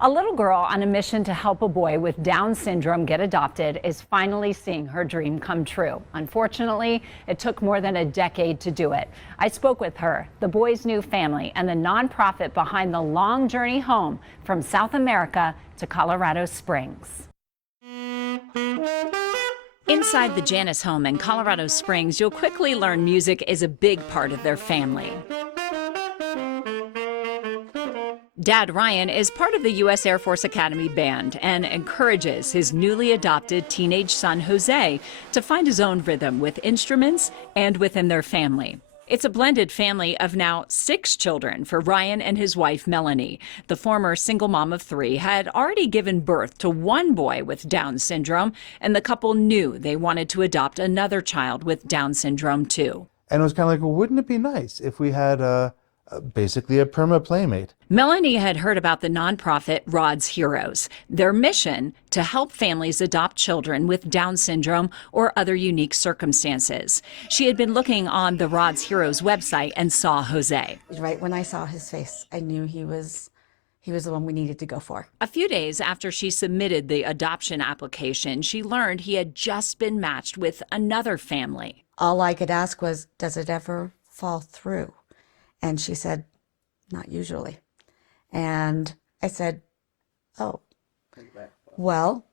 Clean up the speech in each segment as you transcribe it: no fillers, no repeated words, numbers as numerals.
A little girl on a mission to help a boy with Down syndrome get adopted is finally seeing her dream come true. Unfortunately, it took more than a decade to do it. I spoke with her, the boy's new family, and the nonprofit behind the long journey home from South America to Colorado Springs. Inside the Janice home in Colorado Springs, you'll quickly learn music is a big part of their family. Dad Ryan is part of the U.S. Air Force Academy Band and encourages his newly adopted teenage son, Jose, to find his own rhythm with instruments and within their family. It's a blended family of now 6 children for Ryan and his wife, Melanie. The former single mom of 3 had already given birth to 1 boy with Down syndrome, and the couple knew they wanted to adopt another child with Down syndrome, too. And it was kind of like, well, wouldn't it be nice if we had basically a perma playmate? Melanie had heard about the nonprofit Rod's Heroes, their mission to help families adopt children with Down syndrome or other unique circumstances. She had been looking on the Rod's Heroes website and saw Jose. Right when I saw his face, I knew he was the one we needed to go for. A few days after she submitted the adoption application, she learned he had just been matched with another family. All I could ask was, does it ever fall through? And she said, not usually. And I said, oh, well,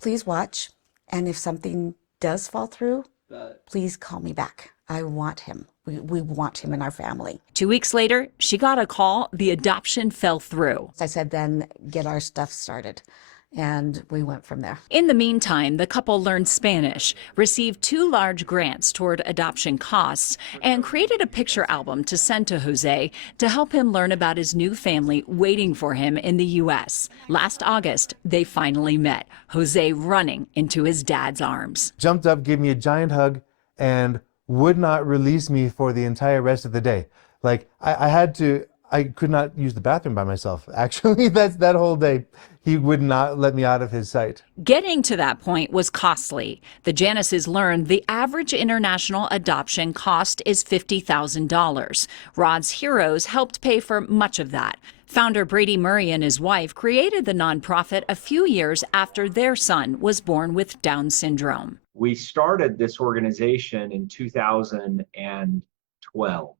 please watch. And if something does fall through, please call me back. I want him. We want him in our family. 2 weeks later, she got a call. The adoption fell through. I said, then get our stuff started. And we went from there. In the meantime, the couple learned Spanish, received 2 large grants toward adoption costs, and created a picture album to send to Jose to help him learn about his new family waiting for him in the U.S. Last August, they finally met, Jose running into his dad's arms. Jumped up, gave me a giant hug, and would not release me for the entire rest of the day. Like, I could not use the bathroom by myself. Actually, that whole day. He would not let me out of his sight. Getting to that point was costly. The Janices learned the average international adoption cost is $50,000. Rod's Heroes helped pay for much of that. Founder Brady Murray and his wife created the nonprofit a few years after their son was born with Down syndrome. We started this organization in 2012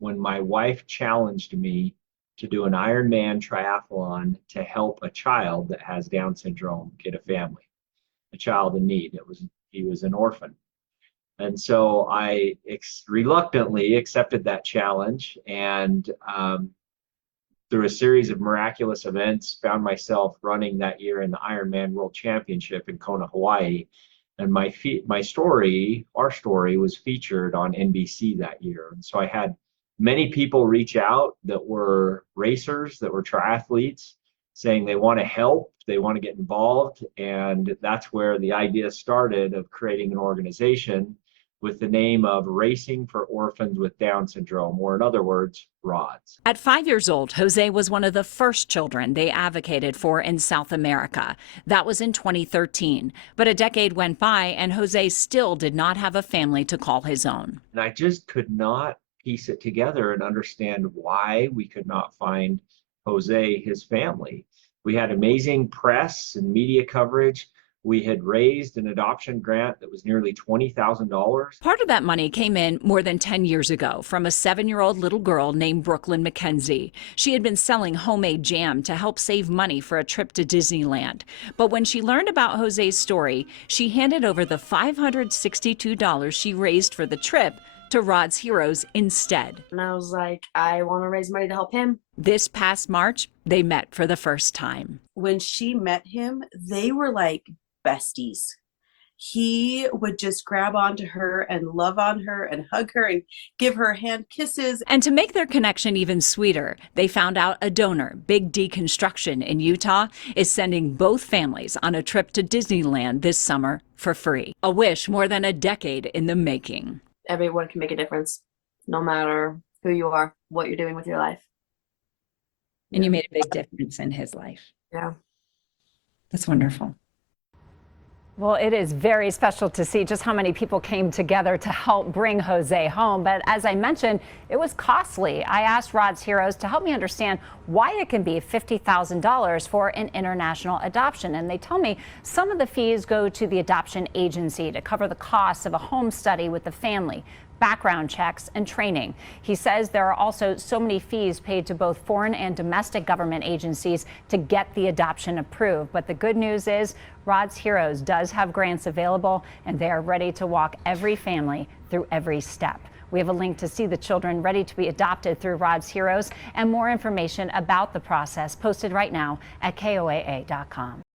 when my wife challenged me to do an Ironman triathlon to help a child that has Down syndrome get a family, a child in need. He was an orphan. And so I reluctantly accepted that challenge, and through a series of miraculous events, found myself running that year in the Ironman World Championship in Kona, Hawaii. And our story was featured on NBC that year. And so I had many people reach out that were racers, that were triathletes, saying they want to help, they want to get involved. And that's where the idea started of creating an organization with the name of Racing for Orphans with Down Syndrome, or in other words, RODS. At 5 years old, Jose was one of the first children they advocated for in South America. That was in 2013. But a decade went by and Jose still did not have a family to call his own. And I just could not piece it together and understand why we could not find Jose his family. We had amazing press and media coverage. We had raised an adoption grant that was nearly $20,000. Part of that money came in more than 10 years ago from a 7-year-old little girl named Brooklyn McKenzie. She had been selling homemade jam to help save money for a trip to Disneyland. But when she learned about Jose's story, she handed over the $562 she raised for the trip to Rod's Heroes instead. And I was like, I want to raise money to help him. This past March, they met for the first time. When she met him, they were like besties. He would just grab onto her and love on her and hug her and give her hand kisses. And to make their connection even sweeter, they found out a donor, Big D Construction in Utah, is sending both families on a trip to Disneyland this summer for free. A wish more than a decade in the making. Everyone can make a difference, no matter who you are, what you're doing with your life. And you made a big difference in his life. Yeah. That's wonderful. Well, it is very special to see just how many people came together to help bring Jose home. But as I mentioned, it was costly. I asked Rod's Heroes to help me understand why it can be $50,000 for an international adoption. And they tell me some of the fees go to the adoption agency to cover the costs of a home study with the family, background checks, and training. He says there are also so many fees paid to both foreign and domestic government agencies to get the adoption approved. But the good news is Rod's Heroes does have grants available, and they are ready to walk every family through every step. We have a link to see the children ready to be adopted through Rod's Heroes and more information about the process posted right now at KOAA.com.